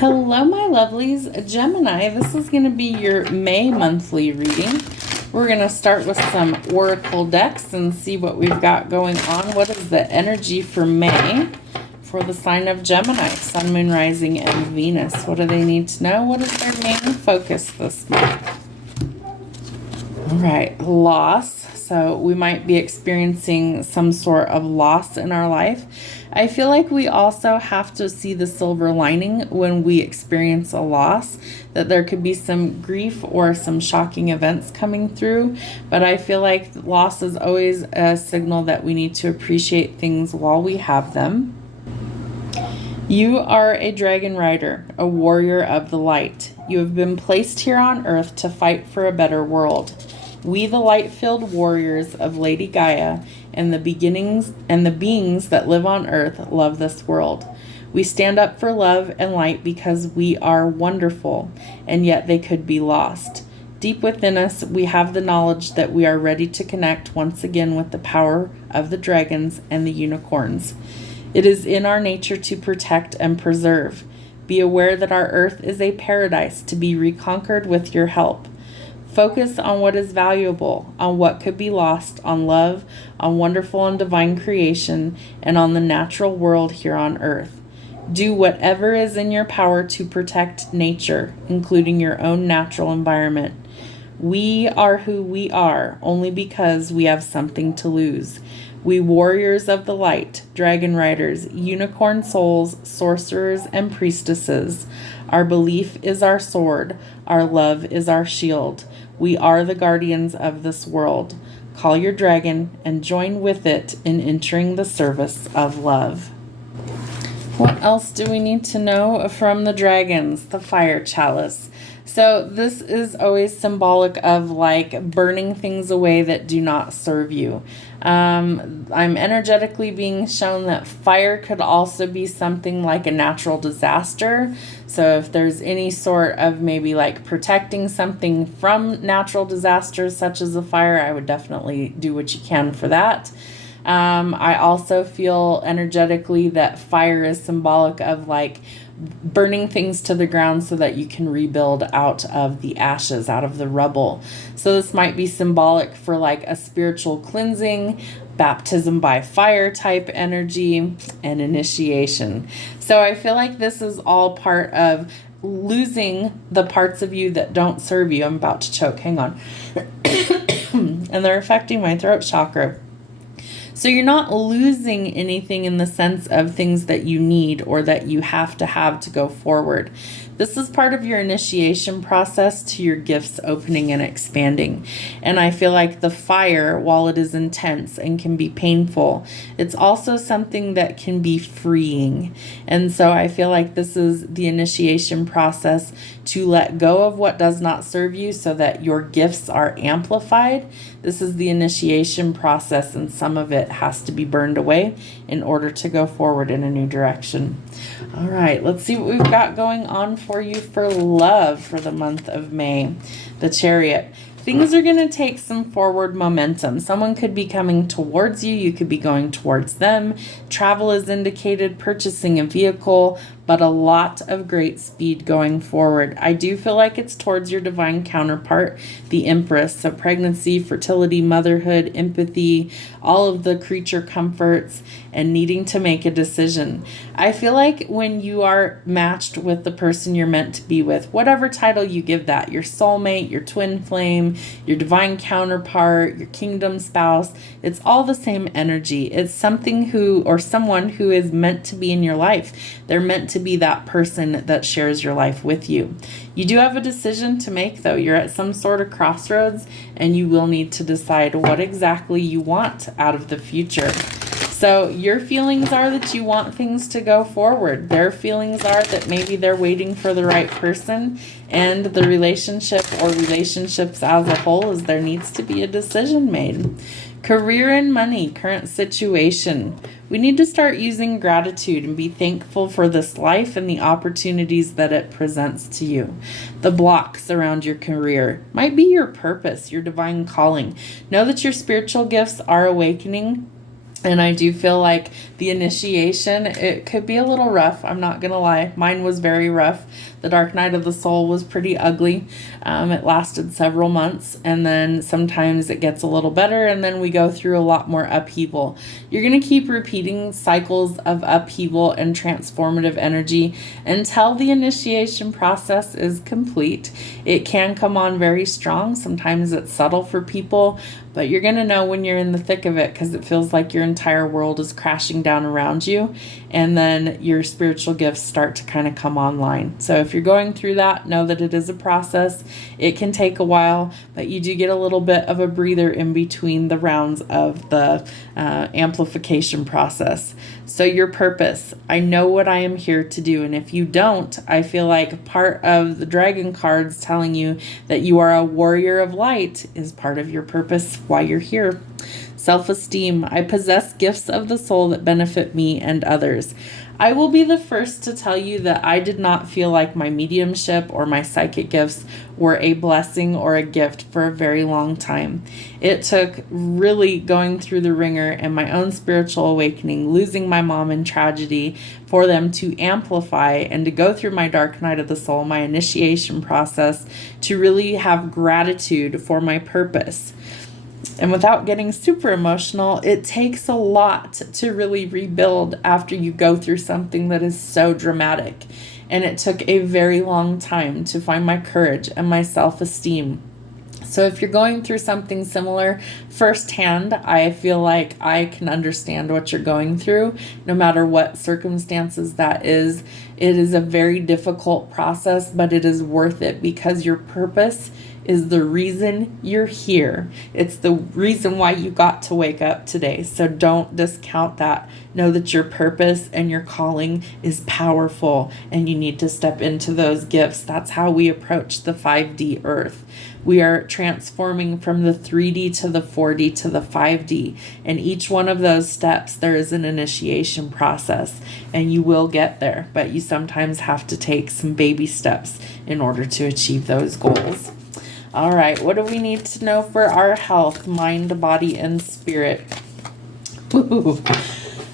Hello, my lovelies. Gemini, this is going to be your May monthly reading. We're going to start with some oracle decks and see what we've got going on. What is the energy for May for the sign of Gemini, Sun, Moon, Rising, and Venus? What do they need to know? What is their main focus this month? All right, loss. So we might be experiencing some sort of loss in our life. I feel like we also have to see the silver lining when we experience a loss, that there could be some grief or some shocking events coming through. But I feel like loss is always a signal that we need to appreciate things while we have them. You are a dragon rider, a warrior of the light. You have been placed here on earth to fight for a better world. We, the light-filled warriors of Lady Gaia, and the beings that live on earth, love this world. We stand up for love and light because we are wonderful, and yet they could be lost. Deep within us, we have the knowledge that we are ready to connect once again with the power of the dragons and the unicorns. It is in our nature to protect and preserve. Be aware that our earth is a paradise to be reconquered with your help. Focus on what is valuable, on what could be lost, on love, on wonderful and divine creation, and on the natural world here on earth. Do whatever is in your power to protect nature, including your own natural environment. We are who we are only because we have something to lose. We warriors of the light, dragon riders, unicorn souls, sorcerers, and priestesses. Our belief is our sword. Our love is our shield. We are the guardians of this world. Call your dragon and join with it in entering the service of love. What else do we need to know from the dragons? The fire chalice. So this is always symbolic of like burning things away that do not serve you. I'm energetically being shown that fire could also be something like a natural disaster. So if there's any sort of maybe like protecting something from natural disasters such as a fire, I would definitely do what you can for that. I also feel energetically that fire is symbolic of like burning things to the ground so that you can rebuild out of the ashes, out of the rubble. So this might be symbolic for like a spiritual cleansing, baptism by fire type energy, and initiation. So I feel like this is all part of losing the parts of you that don't serve you. I'm about to choke, hang on. And they're affecting my throat chakra. So you're not losing anything in the sense of things that you need or that you have to go forward. This is part of your initiation process to your gifts opening and expanding. And I feel like the fire, while it is intense and can be painful, it's also something that can be freeing. And so I feel like this is the initiation process to let go of what does not serve you so that your gifts are amplified. This is the initiation process, and some of it has to be burned away in order to go forward in a new direction. All right, let's see what we've got going on for you for love for the month of May. The Chariot. Things are going to take some forward momentum. Someone could be coming towards you. You could be going towards them. Travel is indicated, purchasing a vehicle, but a lot of great speed going forward. I do feel like it's towards your divine counterpart, the Empress. So pregnancy, fertility, motherhood, empathy, all of the creature comforts, and needing to make a decision. I feel like when you are matched with the person you're meant to be with, whatever title you give that, your soulmate, your twin flame, your divine counterpart, your kingdom spouse, it's all the same energy. It's something someone who is meant to be in your life. They're meant to be that person that shares your life with you. You do have a decision to make, though. You're at some sort of crossroads, and you will need to decide what exactly you want out of the future. So your feelings are that you want things to go forward. Their feelings are that maybe they're waiting for the right person, and the relationship or relationships as a whole is there needs to be a decision made. Career and money, current situation. We need to start using gratitude and be thankful for this life and the opportunities that it presents to you. The blocks around your career might be your purpose, your divine calling. Know that your spiritual gifts are awakening, And I do feel like the initiation, it could be a little rough. I'm not going to lie. Mine was very rough. The Dark Night of the Soul was pretty ugly. It lasted several months, and then sometimes it gets a little better, and then we go through a lot more upheaval. You're going to keep repeating cycles of upheaval and transformative energy until the initiation process is complete. It can come on very strong. Sometimes it's subtle for people, but you're going to know when you're in the thick of it, because it feels like your entire world is crashing down around you, and then your spiritual gifts start to kind of come online. So if you're going through that, know that it is a process. It can take a while, but you do get a little bit of a breather in between the rounds of the amplification process. So your purpose, I know what I am here to do. And if you don't, I feel like part of the dragon cards telling you that you are a warrior of light is part of your purpose, why you're here. Self-esteem, I possess gifts of the soul that benefit me and others. I will be the first to tell you that I did not feel like my mediumship or my psychic gifts were a blessing or a gift for a very long time. It took really going through the ringer and my own spiritual awakening, losing my mom in tragedy, for them to amplify and to go through my dark night of the soul, my initiation process, to really have gratitude for my purpose. And without getting super emotional, it takes a lot to really rebuild after you go through something that is so dramatic. And it took a very long time to find my courage and my self-esteem. So if you're going through something similar firsthand, I feel like I can understand what you're going through, no matter what circumstances that is. It is a very difficult process, but it is worth it, because your purpose is the reason you're here. It's the reason why you got to wake up today. So don't discount that. Know that your purpose and your calling is powerful, and you need to step into those gifts. That's how we approach the 5D earth. We are transforming from the 3D to the 4D to the 5D. And each one of those steps, there is an initiation process, and you will get there. But you sometimes have to take some baby steps in order to achieve those goals. All right, what do we need to know for our health, mind, body, and spirit? Ooh,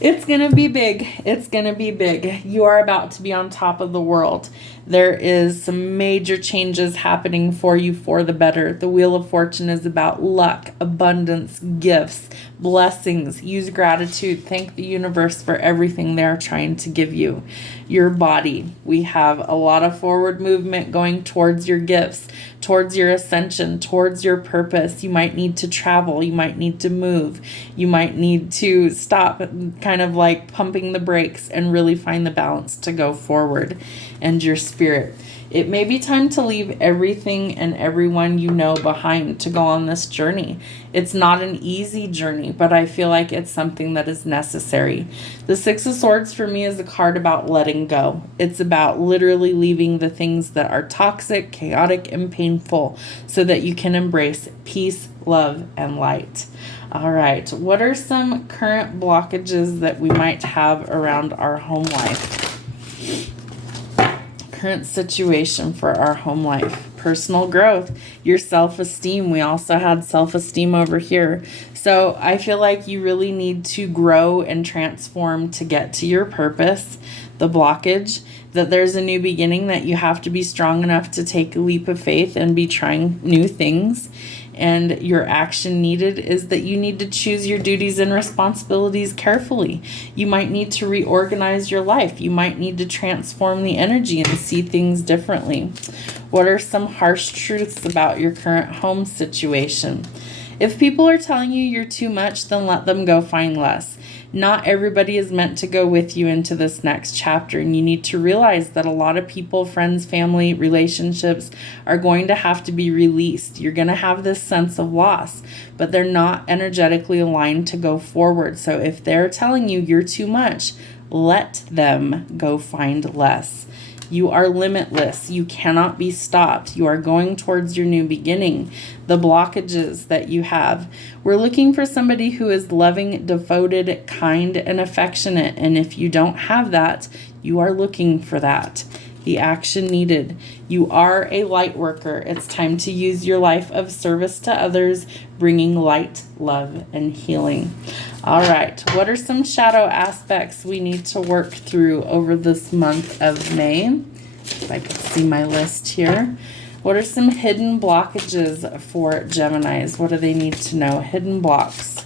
it's going to be big. It's going to be big. You are about to be on top of the world. There is some major changes happening for you for the better. The Wheel of Fortune is about luck, abundance, gifts, blessings. Use gratitude. Thank the universe for everything they're trying to give you. Your body. We have a lot of forward movement going towards your gifts, towards your ascension, towards your purpose. You might need to travel. You might need to move. You might need to stop, kind of like pumping the brakes, and really find the balance to go forward. And your spirit. It may be time to leave everything and everyone you know behind to go on this journey. It's not an easy journey, but I feel like it's something that is necessary. The Six of Swords for me is a card about letting go. It's about literally leaving the things that are toxic, chaotic, and painful, so that you can embrace peace, love, and light. All right, what are some current blockages that we might have around our home life? Current situation for our home life. Personal growth, your self-esteem. We also had self-esteem over here. So I feel like you really need to grow and transform to get to your purpose. The blockage, that there's a new beginning, that you have to be strong enough to take a leap of faith and be trying new things. And your action needed is that you need to choose your duties and responsibilities carefully. You might need to reorganize your life. You might need to transform the energy and see things differently. What are some harsh truths about your current home situation? If people are telling you you're too much, then let them go find less. Not everybody is meant to go with you into this next chapter, and you need to realize that a lot of people, friends, family, relationships are going to have to be released. You're going to have this sense of loss, but they're not energetically aligned to go forward. So if they're telling you you're too much, let them go find less. You are limitless. You cannot be stopped. You are going towards your new beginning. The blockages that you have. We're looking for somebody who is loving, devoted, kind, and affectionate. And if you don't have that, you are looking for that. The action needed. You are a light worker. It's time to use your life of service to others, bringing light, love, and healing. All right, what are some shadow aspects we need to work through over this month of May? If I could see my list here. What are some hidden blockages for Geminis? What do they need to know? Hidden blocks.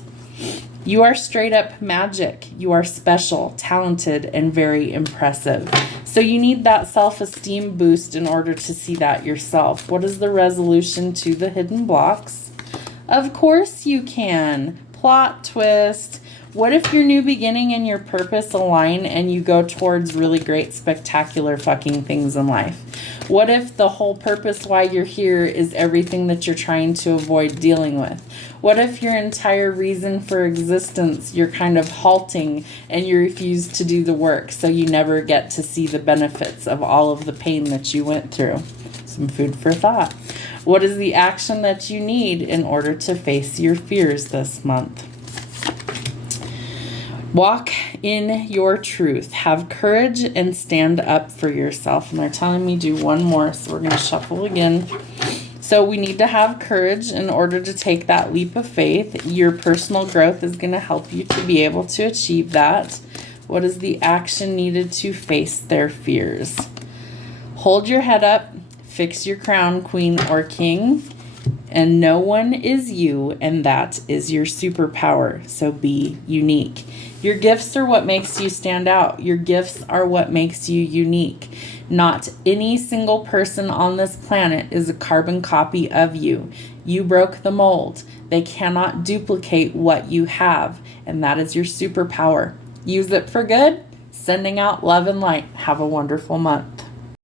You are straight up magic. You are special, talented, and very impressive. So you need that self-esteem boost in order to see that yourself. What is the resolution to the hidden blocks? Of course you can. Plot twist. What if your new beginning and your purpose align and you go towards really great, spectacular fucking things in life? What if the whole purpose why you're here is everything that you're trying to avoid dealing with? What if your entire reason for existence, you're kind of halting and you refuse to do the work, so you never get to see the benefits of all of the pain that you went through? Some food for thought. What is the action that you need in order to face your fears this month? Walk in your truth. Have courage and stand up for yourself. And they're telling me do one more, so we're going to shuffle again. So we need to have courage in order to take that leap of faith. Your personal growth is going to help you to be able to achieve that. What is the action needed to face their fears? Hold your head up. Fix your crown, queen or king. And no one is you, and that is your superpower. So be unique. Your gifts are what makes you stand out. Your gifts are what makes you unique. Not any single person on this planet is a carbon copy of you. You broke the mold. They cannot duplicate what you have, and that is your superpower. Use it for good. Sending out love and light. Have a wonderful month.